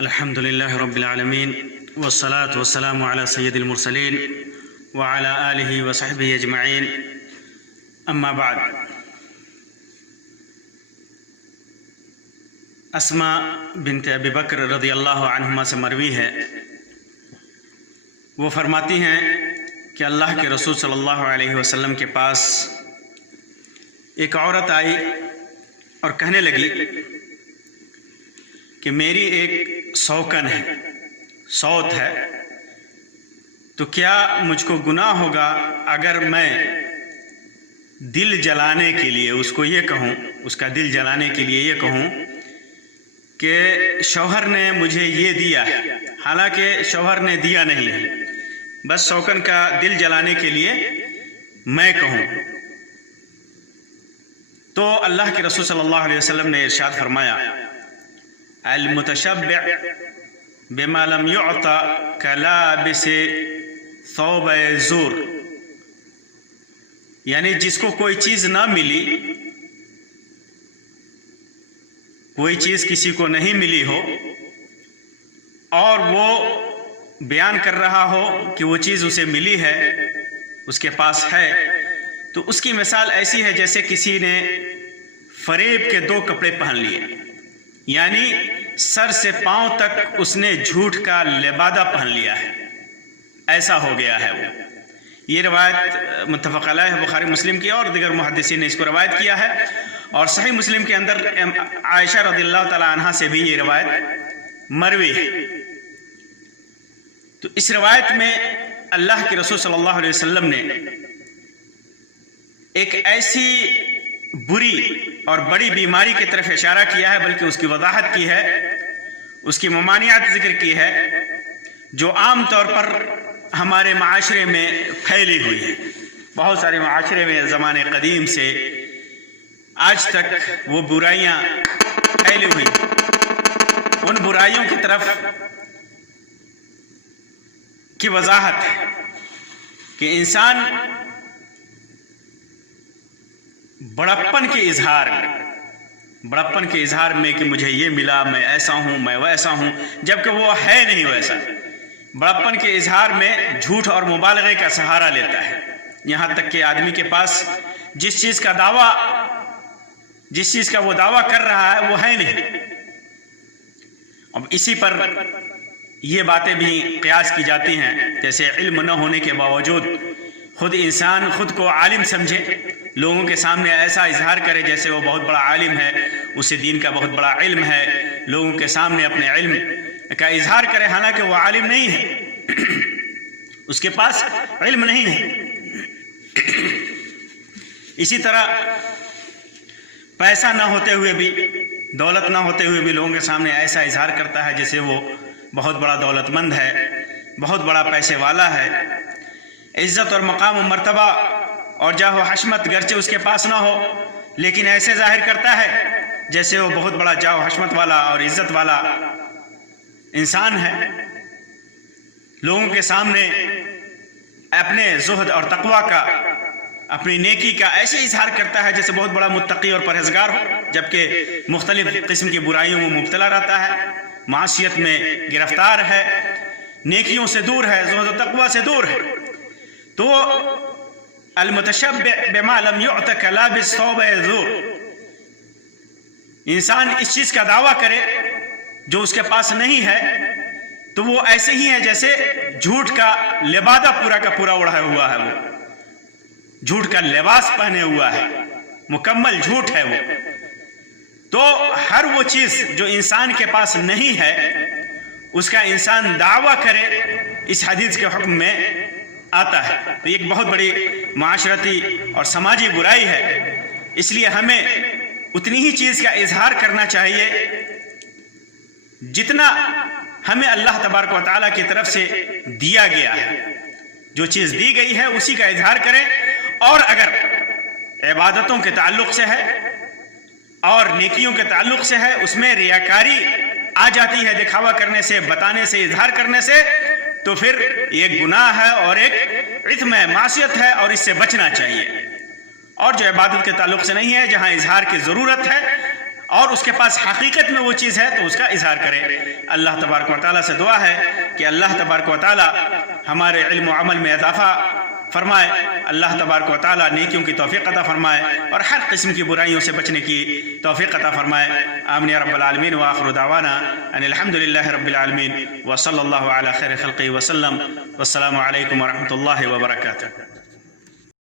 अल्हम्दुलिल्लाहि रब्बिल आलमीन वस्सलातु वस्सलामु अला सय्यिदिल मुरसलीन व अला आलिहि व सहबिहि अजमईन अम्मा बाद। अस्मा बिन्त अबी बकर रज़ियल्लाहु अन्हुमा से मरवी है, वो फरमाती हैं कि अल्लाह के रसूल सल्लल्लाहु अलैहि वसल्लम के पास एक औरत आई और कहने लगी कि मेरी एक सौकन है, सौत है, तो क्या मुझको गुनाह होगा अगर मैं दिल जलाने के लिए उसको ये कहूँ, उसका दिल जलाने के लिए ये कहूँ कि शौहर ने मुझे ये दिया है, हालांकि शौहर ने दिया नहीं है, बस शौकन का दिल जलाने के लिए मैं कहूँ। तो अल्लाह के रसूल सल्लल्लाहु अलैहि वसल्लम ने इरशाद फरमाया, अल मुतशब्बिअ बिमा लम युअता कलाबिस थौब ज़ूर, यानी जिसको कोई चीज़ ना मिली, कोई चीज़ किसी को नहीं मिली हो और वो बयान कर रहा हो कि वो चीज़ उसे मिली है, उसके पास है, तो उसकी मिसाल ऐसी है जैसे किसी ने फरेब के दो कपड़े पहन लिए, यानी सर से पांव तक उसने झूठ का लिबादा पहन लिया है, ऐसा हो गया है वो। ये रवायत मुत्तफ़क़ अलैह बुखारी मुस्लिम की और दीगर मुहद्दिसीन ने इसको रवायत किया है, और सही मुस्लिम के अंदर आयशा रज़ियल्लाहु तआला अन्हा से भी ये रवायत मरवी है। तो इस रवायत में अल्लाह के रसूल सल्लल्लाहु अलैहि वसल्लम ने एक ऐसी बुरी और बड़ी बीमारी की तरफ इशारा किया है, बल्कि उसकी वजाहत की है, उसकी ममानियात जिक्र की है, जो आम तौर पर हमारे माशरे में फैली हुई है। बहुत सारे माशरे में ज़माने कदीम से आज तक वो बुराइयां फैली हुई, उन बुराइयों की तरफ की वजाहत है कि इंसान बड़प्पन के इजहार में कि मुझे ये मिला, मैं ऐसा हूँ, मैं वैसा हूँ, जबकि वो है नहीं वैसा। बड़प्पन के इजहार में झूठ और मुबालगे का सहारा लेता है, यहाँ तक कि आदमी के पास जिस चीज़ का वो दावा कर रहा है वो है नहीं। अब इसी पर ये बातें भी क़ियास की जाती हैं, जैसे इल्म न होने के बावजूद खुद इंसान खुद को आलिम समझे, लोगों के सामने ऐसा इजहार करे जैसे वो बहुत बड़ा आलिम है, उसे दीन का बहुत बड़ा इल्म है, लोगों के सामने अपने इल्म का इजहार करे, हालांकि वो आलिम नहीं है, उसके पास इल्म नहीं है। इसी तरह पैसा ना होते हुए भी, दौलत ना होते हुए भी लोगों के सामने ऐसा इजहार करता है जैसे वो बहुत बड़ा दौलतमंद है, बहुत बड़ा पैसे वाला है। इज़्ज़त और मकाम और मर्तबा और जाहो हशमत गरचे उसके पास ना हो, लेकिन ऐसे जाहिर करता है जैसे वो बहुत बड़ा जाहो हशमत वाला और इज़्ज़त वाला इंसान है। लोगों के सामने अपने ज़ुहद और तक़वा का, अपनी नेकी का ऐसे इजहार करता है जैसे बहुत बड़ा मुत्तकी और परहेज़गार हो, जबकि मुख्तलिफ़ किस्म की बुराइयों में मुब्तला रहता है, मासियत में गिरफ्तार है, नेकियों से दूर है, ज़ुहद और तक़वा से दूर है। तो अल मुतशब्बिअ बिमा लम युअता कलाबिस थौब ज़ूर, इंसान इस चीज़ का दावा करे जो उसके पास नहीं है, तो वो ऐसे ही है जैसे झूठ का लिबादा पूरा का पूरा ओढ़ा हुआ है, वो झूठ का लिबास पहने हुआ है, मुकम्मल झूठ है वो। तो हर वो चीज़ जो इंसान के पास नहीं है उसका इंसान दावा करे, इस हदीस के हुक्म में आता है। तो एक बहुत बड़ी माशरती और समाजी बुराई है, इसलिए हमें उतनी ही चीज़ का इजहार करना चाहिए जितना हमें अल्लाह तबारक व तआला की तरफ से दिया गया है। जो चीज़ दी गई है उसी का इजहार करें, और अगर इबादतों के ताल्लुक़ से है और नेकियों के ताल्लुक़ से है, उसमें रियाकारी आ जाती है, दिखावा करने से, बताने से, इजहार करने से, तो फिर एक गुनाह है और एक इत्म है, मासियत है, और इससे बचना चाहिए। और जो इबादत के ताल्लुक़ से नहीं है, जहाँ इजहार की ज़रूरत है اور اس کے پاس حقیقت میں وہ چیز ہے تو اس کا اظہار کرے۔ اللہ تبارک و تعالیٰ سے دعا ہے کہ اللہ تبارک و تعالیٰ ہمارے علم و عمل میں اضافہ فرمائے، اللہ تبارک و تعالیٰ نیکیوں کی توفیق عطا فرمائے اور ہر قسم کی برائیوں سے بچنے کی توفیق عطا فرمائے۔ آمین یا رب العالمین، وآخر دعوانا ان الحمدللہ رب العالمین، وصلی اللہ علی خیر خلقہ وسلم، والسلام علیکم ورحمۃ اللہ وبرکاتہ۔